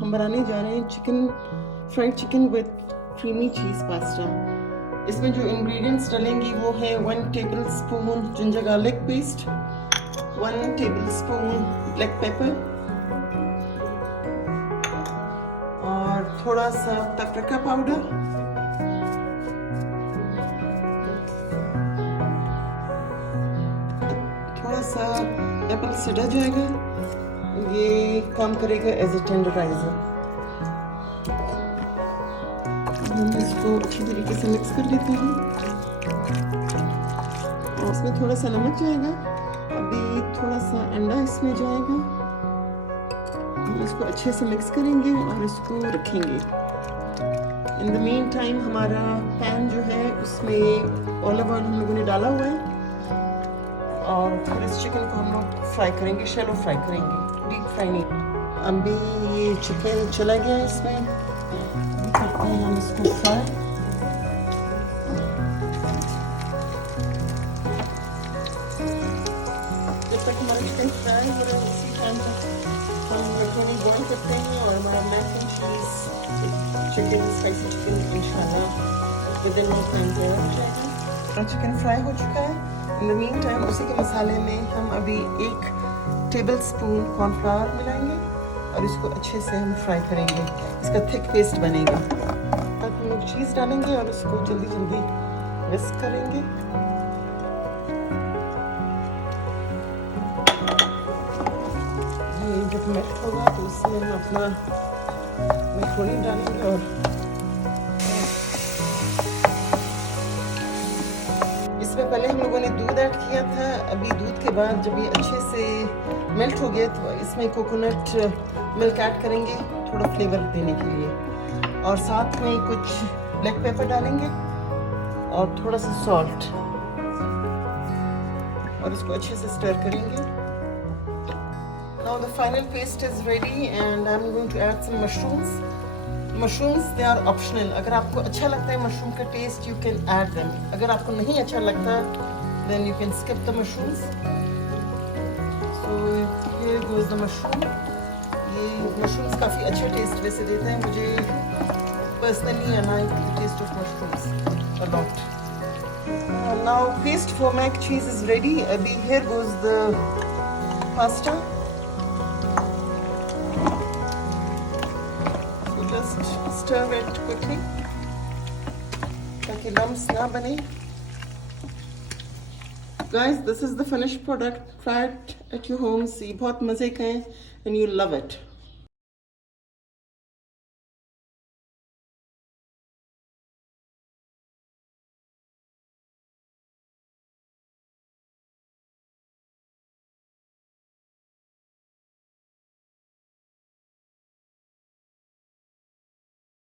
हम बनाने जा रहे हैं chicken fried chicken with creamy cheese pasta. इसमें जो इंग्रेडिएंट्स डलेंगी वो है 1 tablespoon ginger garlic paste, 1 tablespoon black pepper और थोड़ा सा पेपरिका पाउडर, थोड़ा सा एप्पल साइडर जाएगा, ये काम करेगा एज ए टेंडराइजर। हम इसको अच्छी तरीके से मिक्स कर लेते हैं और इसमें थोड़ा सा नमक जाएगा, अभी थोड़ा सा अंडा इसमें जाएगा। हम इसको अच्छे से मिक्स करेंगे और इसको रखेंगे। इन द मीन टाइम हमारा पैन जो है उसमें ऑलिव ऑयल हम लोगों ने डाला हुआ है और फिर इस चिकन को हम लोग फ्राई करेंगे, शैलो फ्राई करेंगे, डीप फ्राई नहीं। अभी ये चिकन चला गया है, इसमें करते हैं हम इसको फ्राई। जब तक हमारा चिकन फ्राई हो रहा है उसी टाइम हम मैक्रोनी बॉईल करते हैं और हमारा mac and cheese chicken spicy chicken इंशाल्लाह विद इन नो टाइम तैयार हो जाएगा। हमारा चिकन फ्राई हो चुका है। इन द मीन टाइम उसी के मसाले में हम अभी 1 टेबलस्पून कॉर्नफ्लावर मिलाएंगे और इसको अच्छे से हम फ्राई करेंगे, इसका थिक पेस्ट बनेगा। अब हम लोग चीज़ डालेंगे और उसको जल्दी जल्दी विस्क करेंगे। ये जब मेल्ट होगा तो उसमें हम अपना मैक्रोनी डालेंगे और इसमें पहले हम लोगों ने दूध ऐड किया था। अभी दूध के बाद जब ये अच्छे से मेल्ट हो गया तो इसमें कोकोनट मिल्क ऐड करेंगे थोड़ा फ्लेवर देने के लिए और साथ में कुछ ब्लैक पेपर डालेंगे और थोड़ा सा सॉल्ट और इसको अच्छे से स्टर करेंगे। Now the final paste is ready and I'm going to add some mushrooms. Mushrooms they are optional. अगर आपको अच्छा लगता है मशरूम का test you can add them. अगर आपको नहीं अच्छा लगता then you can skip the mushrooms. So here goes the mushroom. ये mushrooms काफ़ी अच्छा टेस्ट वैसे देता है मुझे personally I like the taste of mushrooms a lot. Now paste for mac cheese is ready. अभी here goes the pasta. Just stir it quickly ताकि lumps ना बने। Guys, this is the finished product. Try it at your home. See बहुत मज़े का है and you'll love it.